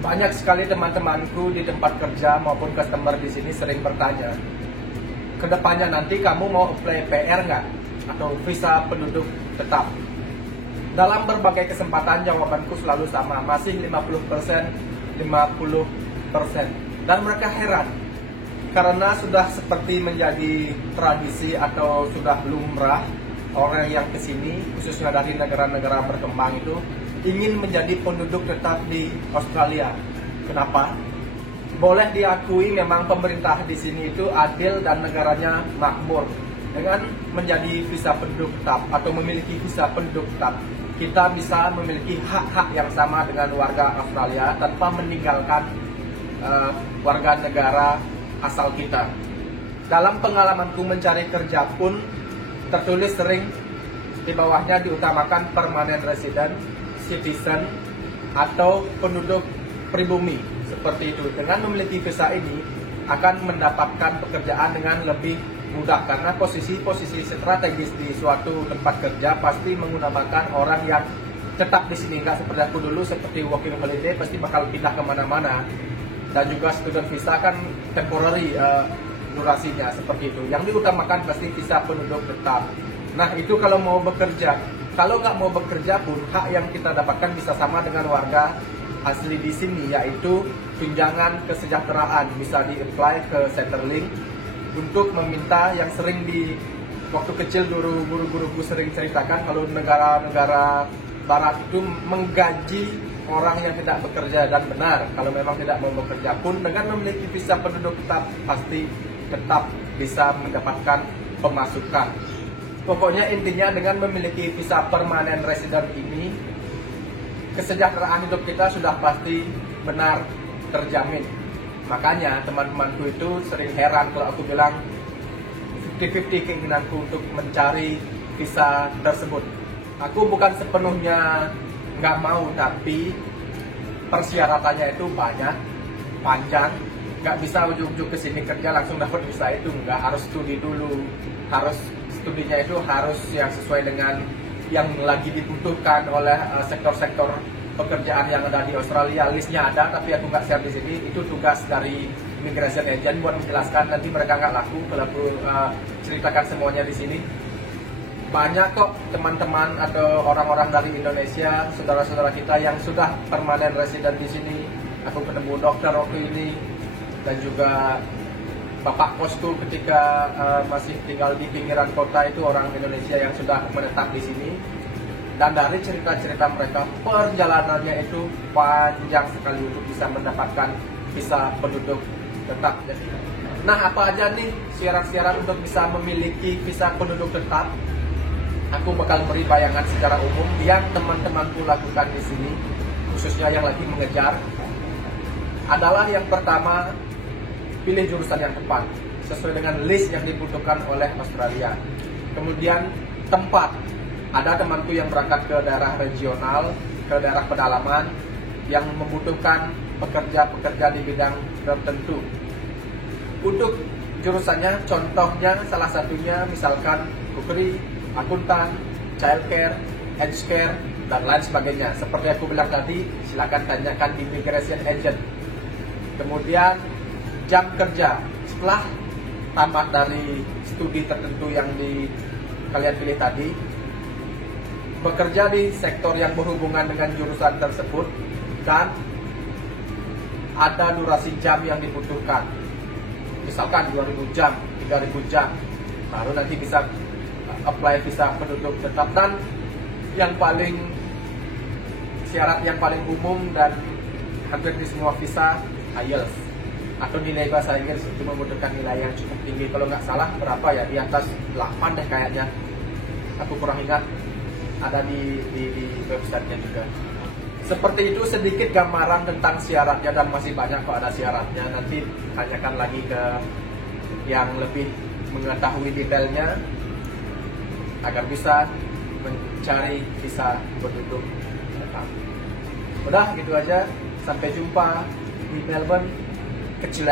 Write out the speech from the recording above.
Banyak sekali teman-temanku di tempat kerja maupun customer di sini sering bertanya, kedepannya nanti kamu mau apply PR nggak? Atau visa penduduk tetap? Dalam berbagai kesempatan jawabanku selalu sama, masih 50%, 50%. Dan mereka heran, karena sudah seperti menjadi tradisi atau sudah lumrah orang yang kesini, khususnya dari negara-negara berkembang itu, ingin menjadi penduduk tetap di Australia. Kenapa? Boleh diakui memang pemerintah di sini itu adil dan negaranya makmur. Dengan menjadi visa penduduk tetap atau memiliki visa penduduk tetap, kita bisa memiliki hak-hak yang sama dengan warga Australia tanpa meninggalkan warga negara asal kita. Dalam pengalamanku mencari kerja pun tertulis sering di bawahnya diutamakan permanent resident, citizen, atau penduduk pribumi seperti itu. Dengan memiliki visa ini akan mendapatkan pekerjaan dengan lebih mudah karena posisi-posisi strategis di suatu tempat kerja pasti menggunakan orang yang tetap di sini, nggak seperti aku dulu seperti working holiday pasti bakal pindah kemana-mana. Dan juga student visa kan temporary durasinya seperti itu. Yang diutamakan pasti visa penduduk tetap. Nah itu kalau mau bekerja. Kalau nggak mau bekerja pun hak yang kita dapatkan bisa sama dengan warga asli di sini, yaitu tunjangan kesejahteraan. Bisa di-apply ke Centrelink untuk meminta yang sering di waktu kecil dulu guru-guruku sering ceritakan kalau negara-negara barat itu menggaji orang yang tidak bekerja, dan benar kalau memang tidak mau bekerja pun dengan memiliki visa penduduk tetap pasti tetap bisa mendapatkan pemasukan. Pokoknya intinya dengan memiliki visa permanent resident ini kesejahteraan hidup kita sudah pasti benar terjamin. Makanya teman-temanku itu sering heran kalau aku bilang 50-50 keinginanku untuk mencari visa tersebut. Aku bukan sepenuhnya nggak mau, tapi persyaratannya itu banyak, panjang. Nggak bisa ujung-ujung kesini kerja langsung dapat visa itu. Nggak, harus studi dulu. Harus studinya itu harus yang sesuai dengan yang lagi dibutuhkan oleh sektor-sektor pekerjaan yang ada di Australia. Listnya ada, tapi aku nggak share di sini. Itu tugas dari immigration agent buat menjelaskan. Nanti mereka nggak laku kalau aku ceritakan semuanya di sini. Banyak kok teman-teman atau orang-orang dari Indonesia, saudara-saudara kita yang sudah permanent resident di sini. Aku ketemu dokter waktu ini dan juga bapak kosku ketika masih tinggal di pinggiran kota, itu orang Indonesia yang sudah menetap di sini. Dan dari cerita-cerita mereka, perjalanannya itu panjang sekali untuk bisa mendapatkan visa penduduk tetap. Nah, apa aja nih syarat-syarat untuk bisa memiliki visa penduduk tetap? Aku bakal beri bayangan secara umum yang teman-temanku lakukan di sini, khususnya yang lagi mengejar. Adalah yang pertama, pilih jurusan yang tepat sesuai dengan list yang dibutuhkan oleh Australia. Kemudian tempat. Ada temanku yang berangkat ke daerah regional, ke daerah pedalaman yang membutuhkan pekerja-pekerja di bidang tertentu. Untuk jurusannya, contohnya salah satunya misalkan cookery, akuntan, childcare, aged care, dan lain sebagainya. Seperti aku bilang tadi, silakan tanyakan immigration agent. Kemudian jam kerja, setelah tamat dari studi tertentu yang kalian pilih tadi, bekerja di sektor yang berhubungan dengan jurusan tersebut, dan ada durasi jam yang dibutuhkan. Misalkan 2000 jam, 3000 jam, baru nanti bisa apply visa penduduk tetap. Dan yang paling syarat yang paling umum dan hampir di semua visa, IELTS atau nilai bahasa Inggris itu membutuhkan nilai yang cukup tinggi. Kalau nggak salah berapa ya, di atas 8 deh kayaknya, aku kurang ingat, ada di websitenya juga. Seperti itu sedikit gambaran tentang syaratnya, dan masih banyak kok ada syaratnya. Nanti tanyakan lagi ke yang lebih mengetahui detailnya agar bisa mencari visa penduduk tetap. Udah gitu aja, sampai jumpa di Melbourne. Kecil